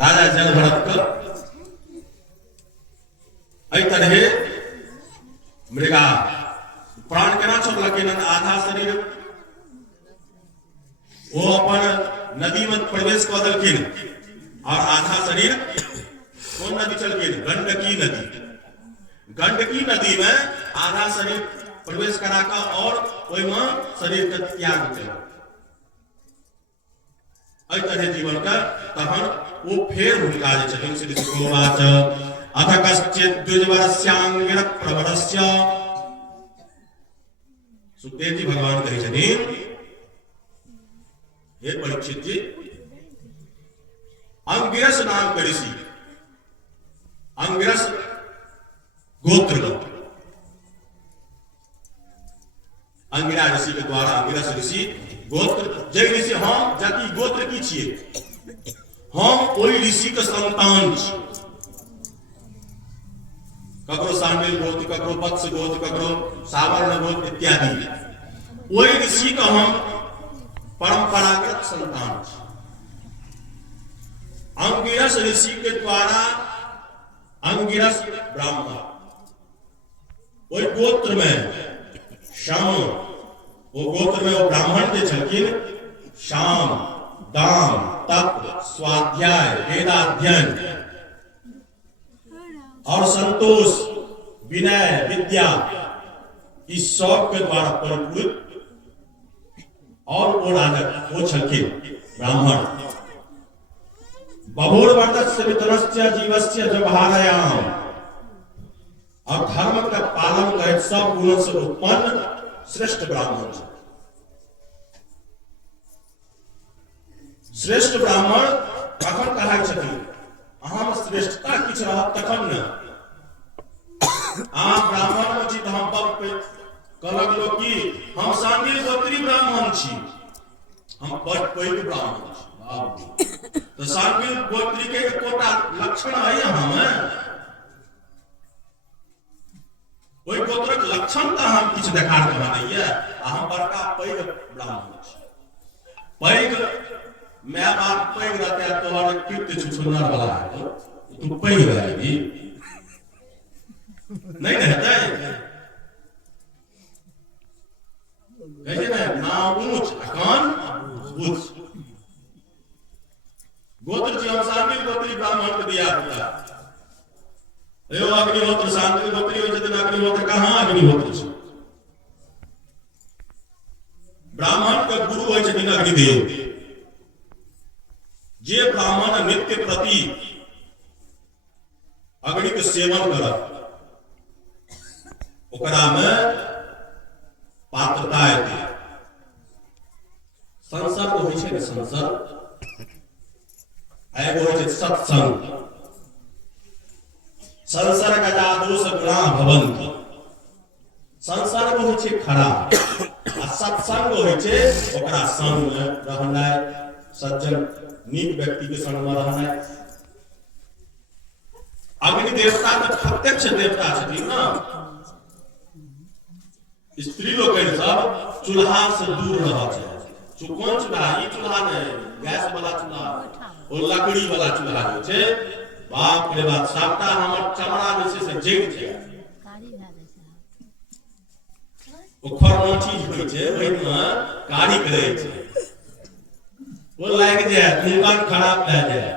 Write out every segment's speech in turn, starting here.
राजा जल भरत तरहे मृगा प्राण केना छोड़लखिन आधा शरीर वो अपन नदी में प्रवेश कऽ देलखिन और आधा शरीर कौन नदी चलखिन गंडकी नदी में आधा शरीर प्रवेश करा का और ओइमे शरीर के त्याग केलक एहि तरह जीवन का तहन वो फेर हुनका जे छथिन श्री सुखोवाच अथ कश्चित् द्विजवरस्यांगिर प्रवरस्य सुखदेव जी भगवान कहे छथिन हे परीक्षित जी अंगिरस नाम के ऋषि अंगिरस गोत्र अंगिरा ऋषि के द्वारा अंगिरस ऋषि गोत्र जय ऋषि हम जाति गोत्र की छिए हम ओई ऋषि के संतान छी ककरो शामिल गोत्र ककरो वत्स गोत्र ककरो सावर्ण गोत्र इत्यादि ओई ऋषि का हम परंपरागत संतान छी अंगिरस ऋषि के द्वारा अंगिरस ब्राह्मण ओई गोत्र में शाम वो गोत्र में वो ब्राह्मण जे छलखिन शाम दान तप स्वाध्याय वेदाध्ययन और संतोष विनय विद्या इस सब के द्वारा परिपूरित और वो राजा वो छलखिन ब्राह्मण बभूर्वर्तस्य वितरस्य जीवस्य व्यवहारयाम और धर्म का पालन करे सब गुणों से उत्पन्न श्रेष्ठ ब्राह्मण श्रेष्ठ ब्राह्मण कखन कहा छथिन अहाँ श्रेष्ठता किछ रहत तखन न अहाँ ब्राह्मण में छी हम बाप पे कहलक लोग कि हम सांगिल गोत्री ब्राह्मण छी हम बड़ पैघ ब्राह्मण छी बाबू तो सांगिल गोत्री के एकोटा लक्षण है अहाँ में कोई गोत्रक लक्षण का हम किछ देखार कमा नहीं है हम बड़का पैघ ब्राह्मण छी पैघ मैं बाप पैघ रहते तोहर कीर्ति छुछुनर वाला है तू पैघ रहेगी नहीं रहता है कैसे ना नाम ऊंच कान ऊंच गोत्र जी हम शामिल गोत्री ब्राह्मण को दिया होता एवं अग्निहोत्र शांति गोत्री हो जतन अग्निहोत्र कहां अग्निहोत्र छै ब्राह्मण के गुरु होय छथिन अग्निदेव जे ब्राह्मण नित्य प्रति अग्नि के सेवन करत ओकरा में पात्रता है संसर्ग होय छै ने संसर्ग एगो होय छै सत्संग संसर्ग दोष गुणा भवन्ति संसर्ग होय छै खराब आ सत्संग होय छै ओकरा संग में रहनाय सज्जन नीक व्यक्ति के संग में रहनाय अग्नि देवता तो प्रत्यक्ष देवता छथिन ना स्त्री लोग सब चूल्हा से दूर रह कौन चूल्हा ई चूल्हा नहीं गैस वाला चूल्हा और लकड़ी वाला चूल्हा जो छै बाप रे बाप सबटा हमर चमड़ा जे छै से जग जाय ओखर मोची होय छै ओइ में कारी करे छै वो लाग जाय मुंगन खराब भए जाय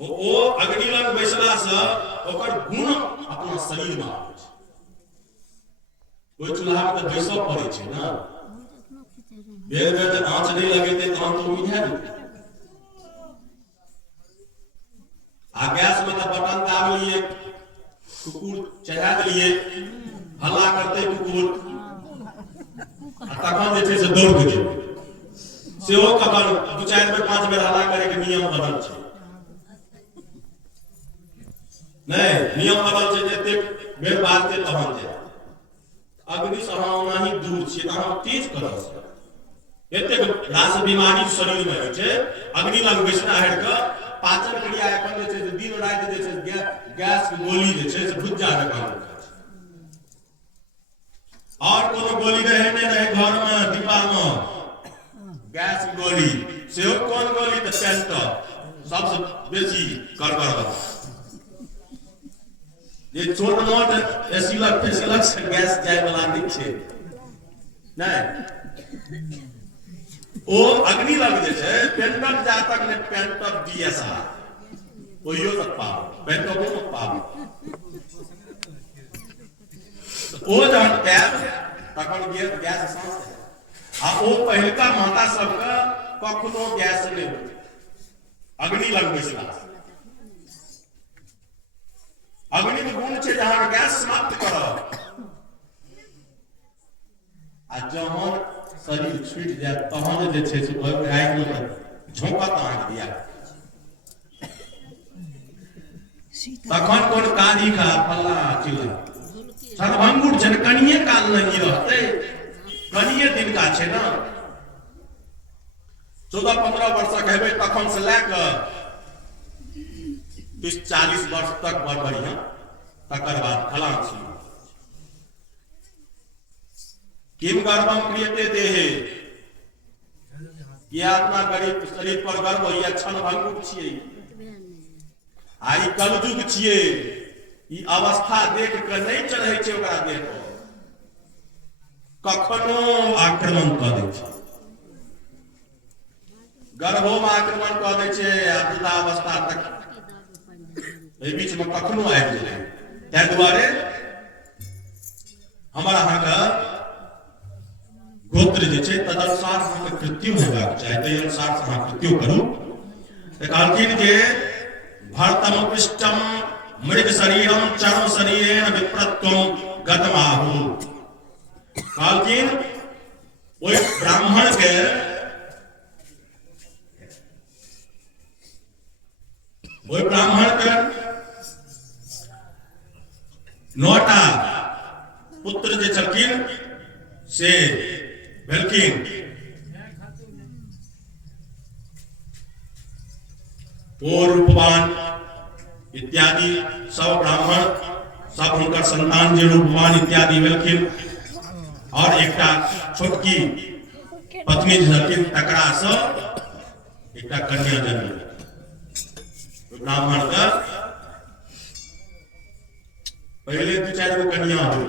ओ अग्नि लग बैसला से ओकर गुण अपना शरीर में आबै छै ओइ चूल्हा पे बैसो पड़े छै ना बेर बेर आंच नहीं लगेते तो हम तो मिझा देते आ गैस में तो बटन दाब लिए कुकुर चढ़ा दिए हल्ला करते कुकुर तखन जे छै से दौड़ के सेहो कखन 2-4 बेर 5 बेर हल्ला करे के नियम बनल छै नहीं नियम बनल छै जते बेर बाजते तहन जे अग्नि से अहाँ ओनाही दूर छियै तऽ अहाँ तेज करब एतेक रास बीमारी शरीर में होइ छै अग्नि लग बैसना हट के पाचन क्रिया एखन जे छै दिन रात जे छै गैस के गोली जे छै से भुज्जा जकां और कोनो गोली रहे नहीं रहे घर में डिब्बा में गैस की गोली से कौन गोली तो पेंटॉप सबसे बेसी करगर जे छोट मोट एसिलक फेसिलक से गैस जाय वाला नहीं छे नहीं ओ अग्नि लग जे छै पेंटक जातक ने पेंटक बीएसआर ओहियो तक पाव पेंटको तक पाव ओ जहन पैर तखन गैस सांस आ ओ पहिलका माता सबके कखनो गैस नहीं होय अग्नि लगबै छला अग्नि के गुण छै जहां गैस समाप्त करब आ जहन शरीर छूट जाए तहन जे छै से आगि में झोंकत अहाँके दिया तखन कोन काली का फल्ला चिल्ला सर्वभंगुर जन कनिए काल नहीं रहते कनिए दिन का छै ना 14-15 वर्षक हेबै तखन से लैके 30-40 वर्ष तक बड़ बढ़िया तकर बाद फलां छी किम गर्भम क्रियते देहे किया अपना गरीब शरीर पर गर्व होइए क्षण भंगुर छियै आई कलयुग छियै ई अवस्था देख के नहीं चढ़ै छै ओकरा देह पर कखनो आक्रमण कऽ दै छै गर्भो में आक्रमण कऽ दै छै आ वृद्धावस्था तक एहि बीच में कखनो आबि जेतै ताहि दुआरे हमर अहाँके गोत्र जे छै तदनुसार अहाँके कृत्यो हेबाक चाही ताहि अनुसार से अहाँ कृत्यो करू तऽ कहलखिन जे भरतमुपृष्टम मृग शरीरम चर्म शरीरेण विप्रत्वम गतमाहु कहलखिन ओहि ब्राह्मण के नौटा पुत्र जे छलखिन से भेलखिन ओ रूपवान इत्यादि सब ब्राह्मण सब हुनकर संतान जे रूपवान इत्यादि भेलखिन और एकटा छोटकी पत्नी जे छलखिन तकरा सँ एकटा कन्या जन्म ब्राह्मण का पहले 2-4 गो कन्या हो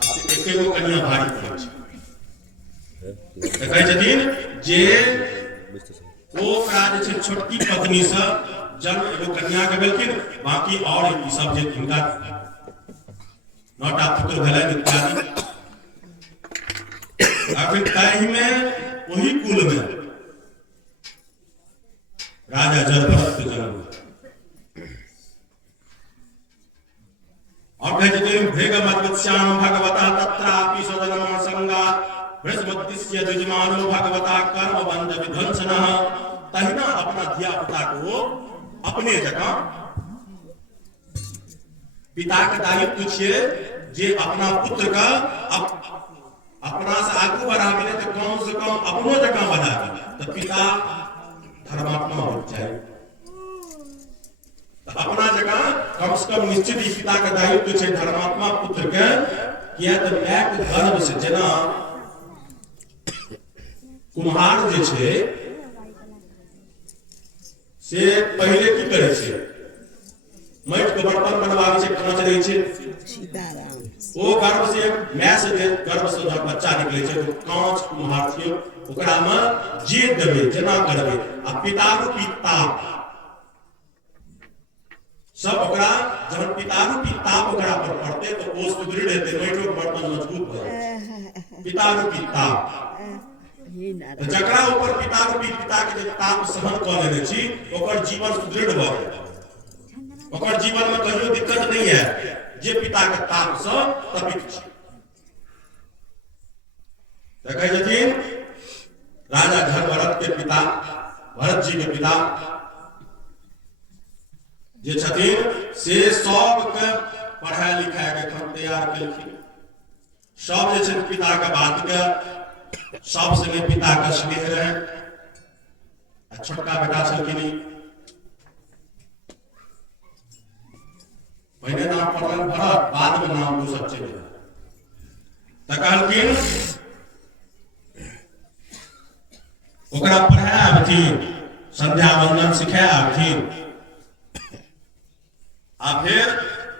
अब एक गो कन्या भारी पड़े छै कहै छथिन जे ओ राज छै छोटकी पत्नी से जन्म एगो कन्या के भेलखिन बाकी और ई सब जे हिनका 9टा पुत्र भेलनि इत्यादि आखिर ताहि में वही कुल में राजा जलभरत के जन्म और कहते भेगमद्श्याम भगवता तत्रापि सदनम संगा बृहस्पतिस्य दुजमानो भगवता कर्म बंध विध्वंसनः तहिना अपना धिया पुता को अपने जगह पिता के दायित्व छियै जे अपना पुत्र का अपना से आगू बढ़ाबे तो कम से कम अपनो जगह बढ़ाबे तो पिता धर्मात्मा हो जाए तो अपना जगह कम से कम निश्चित ही पिता का दायित्व छै धर्मात्मा पुत्र के किया तो माय के गर्भ से जेना कुम्हार जे छै से पहले की करे छै माटि के बर्तन बनवाबै छै खाना चढ़ै छै सीताराम ओ गर्भ से माय से जे गर्भ से जब बच्चा निकले छै तो कांच कुम्हार छियै ओकरा में जे देबै जेना करबै आ पिता रूपी ताप सब ओकरा जब पिता रूपी ताप ओकरा पर पड़ते तो ओ सुदृढ़ हेतै माटि के बर्तन मजबूत भऽ जाय पिता रूपी ताप तो जकरा ऊपर पिता रूपी पिता के जे ताप सहन कऽ लेने छी ओकर जीवन सुदृढ़ भऽ जाय ओकर जीवन में कहियो दिक्कत नहीं है जे पिता के ताप से तपित छै तऽ कहै छथिन राजा धर्मरथ के पिता भरत जी के पिता जे छथिन से सबके पढ़ाई लिखाई के काम तैयार केलखिन सब जे छै पिता के बात के सब संगे पिता के स्नेह रहे छोटका बेटा छलखिन पहले नाम पढ़ल भरत बाद में नाम दोसर चलि गेल तऽ कहलखिन ओकरा पढ़ायब संध्या वंदन सिखाया फिर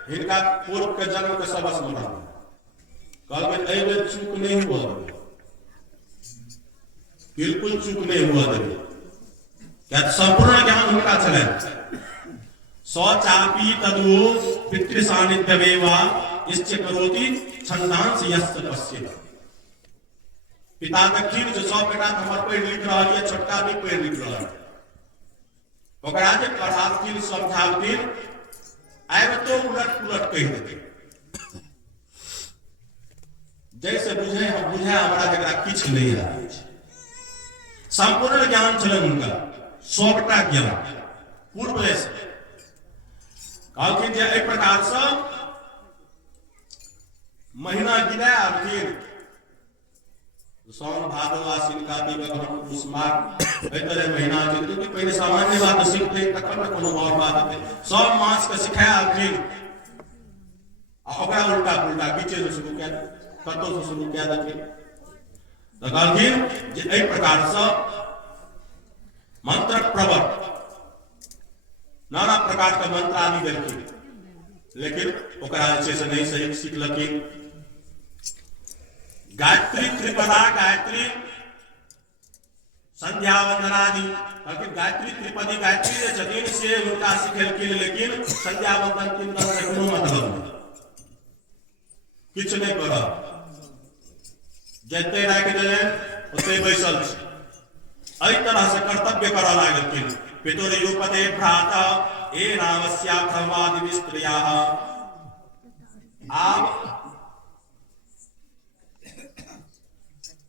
हिनका पूर्व के जन्म के सब स्मरण कहल चूक नहीं हुआ, बिल्कुल चूक नहीं हुआ देवे, क्या संपूर्ण ज्ञान उनका चले। चापी तदु पितृ सानिध्यमेवा इष्ट करोति छंदांश यस्य पश्येत। पिता दक्षिण जो सब बेटा हमर पढ़ लिख रहा है, छोटका भी पढ़ लिख रहा है, ओकरा जे पढ़ावथिन समझावथिन आब तो उलट पुलट कह देते, जैसे बुझे हम बुझे हमरा जकरा किछ नहीं रहे। संपूर्ण ज्ञान चलन उनका, सबटा ज्ञान पूर्व से कहलखिन जे एहि प्रकार से महीना गिनायब सावन भादव आश्विन कार्तिक अगहन पूस माघ एहि तरह महीना क्योंकि पहले सामान्य बात सीखते तखन न कोनो और बात हेतै। सब मास के सिखायब आ ओकरा उल्टा पुल्टा बीचे से शुरू कए कतौ से शुरू कए देथिन। तऽ कहलखिन जे एहि प्रकार से मंत्र प्रवर नाना प्रकार के मंत्र आदि देलखिन, लेकिन ओकरा जे छै से नहीं सही सीखलखिन। गायत्री त्रिपदा गायत्री संध्या वंदनादि कहलखिन गायत्री त्रिपदी गायत्री जे छथिन से हुनका सिखेलखिन, लेकिन संध्या वंदन कीर्तन से कोनो मतलब नहीं, किछ नहीं करब, जते राखि देलनि ओते बैसल छी। एहि तरह से कर्तव्य करऽ लागलखिन। पितुर्युपते भ्राता ए नामस्या भ्रमादि विस्त्रियाः। आप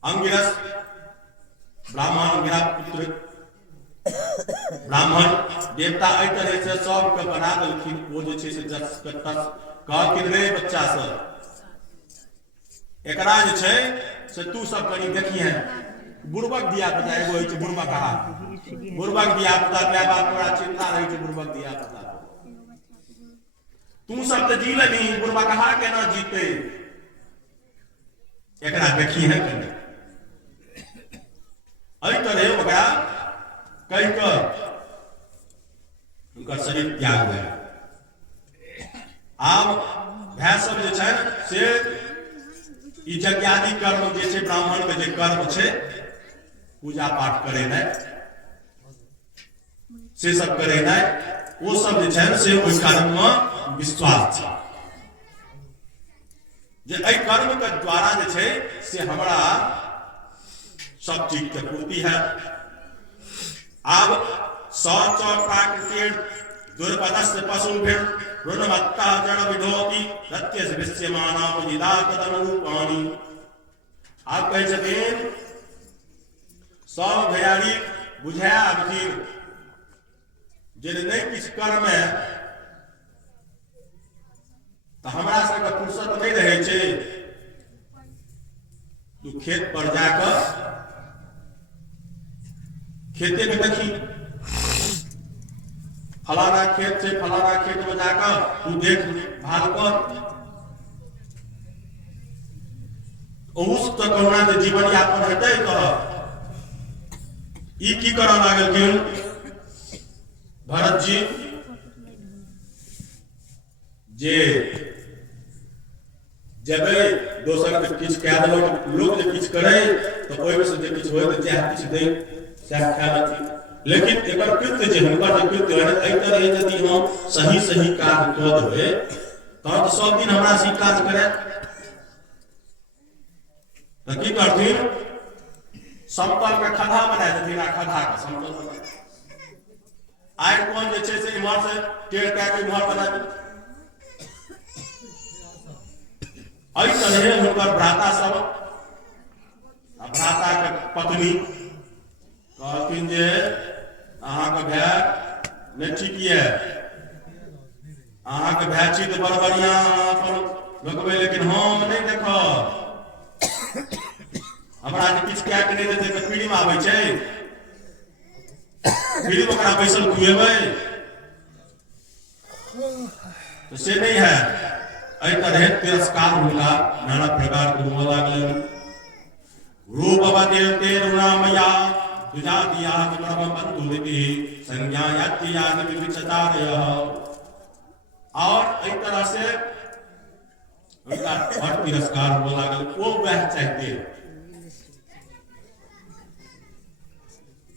अंगिरस ब्राह्मण मेरा पुत्र ब्राह्मण देवता एहि तरह से सबके बना देलखिन। ओ जे छै से जस के तस कहलखिन रे बच्चा सब एकरा जे छै से तू सब कनी देखिए, बुड़बक दिया पुता एगो होइ छै बुड़बक कहा, बुड़बक दिया पुता माय बाप तोरा चिंता रहै छै बुड़बक दिया पुता, तू सब तऽ जी लेबही, बुड़बक कहा केना जीते एकरा देखिए कनी। एहि तरह ओकरा कहि कऽ हुनकर शरीर त्याग भेल। आब भाय सब जे छै से ई यज्ञादि कर्म जे छै ब्राह्मण के जे कर्म छै पूजा पाठ करेनाइ से सब करेनाइ वो सब जे छै से ओहि कर्म में विश्वास छै जे एहि कर्म के द्वारा जे छै से हमरा सब चीज के पूर्ति है। आब सच प्राकृति दुर्पदस्य पशुभिर रुणमत्ता जड़ विधोति सत्यस्य विश्यमाना पुजिदा कदनुरूपाणि। आप कहे छथिन सब भैयारी बुझाया अवधि जे नहीं किछ कर्म है तो हमरा सबके फुर्सत नहीं रहे छै। तू खेत पर जाकर खेते में देखी फलाना खेत से फलाना खेत में जाकर तू देख भाल कर, उस तो कहुना जे जीवन यापन हेतै करब। ई की करऽ लागलखिन भरत जी जे जब दोसर के किछ कह देलौ लोग जे किछ करे तो ओहि में से जे किछ होय जे किछ दे सएह खा लेथिन। लेकिन एकर कृत्य जे हुनकर जे कृत्य है एहि तरह यदि हम सही सही काज कऽ देबै तहन तो सब दिन हमरा से काज करे तऽ की करथिन समतल के खड्डा बना देथिन आ खड्डा के समतल बना आइ कोन जे छै से इम्हर से टेढ़ कए के इम्हर बना दे। एहि तरह हुनकर भ्राता सब आ भ्राता के पत्नी कहलखिन जे अहाँके भाय नहीं ठीक ये, अहाँके भाय छी तऽ बड़ बढ़िया अपन देखबै, लेकिन हम नहीं देखब, हमरा जे किछु कए के नहीं देतै तऽ पीढ़ी में आबै छै, पीढ़ी में ओकरा बैसल खुएबै तो से नहीं है। एहि तरह तिरस्कार हुनका नाना प्रकार के हुआ लागल। रूपवते रुणामया दुजातिया किमरम बंधुलिपि संज्ञायात्यानि विविचतादयः। और इस तरह से उनका और तिरस्कार हो लागल। वो वह चाहते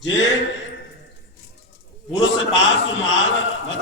जे पुरुष पास माल मत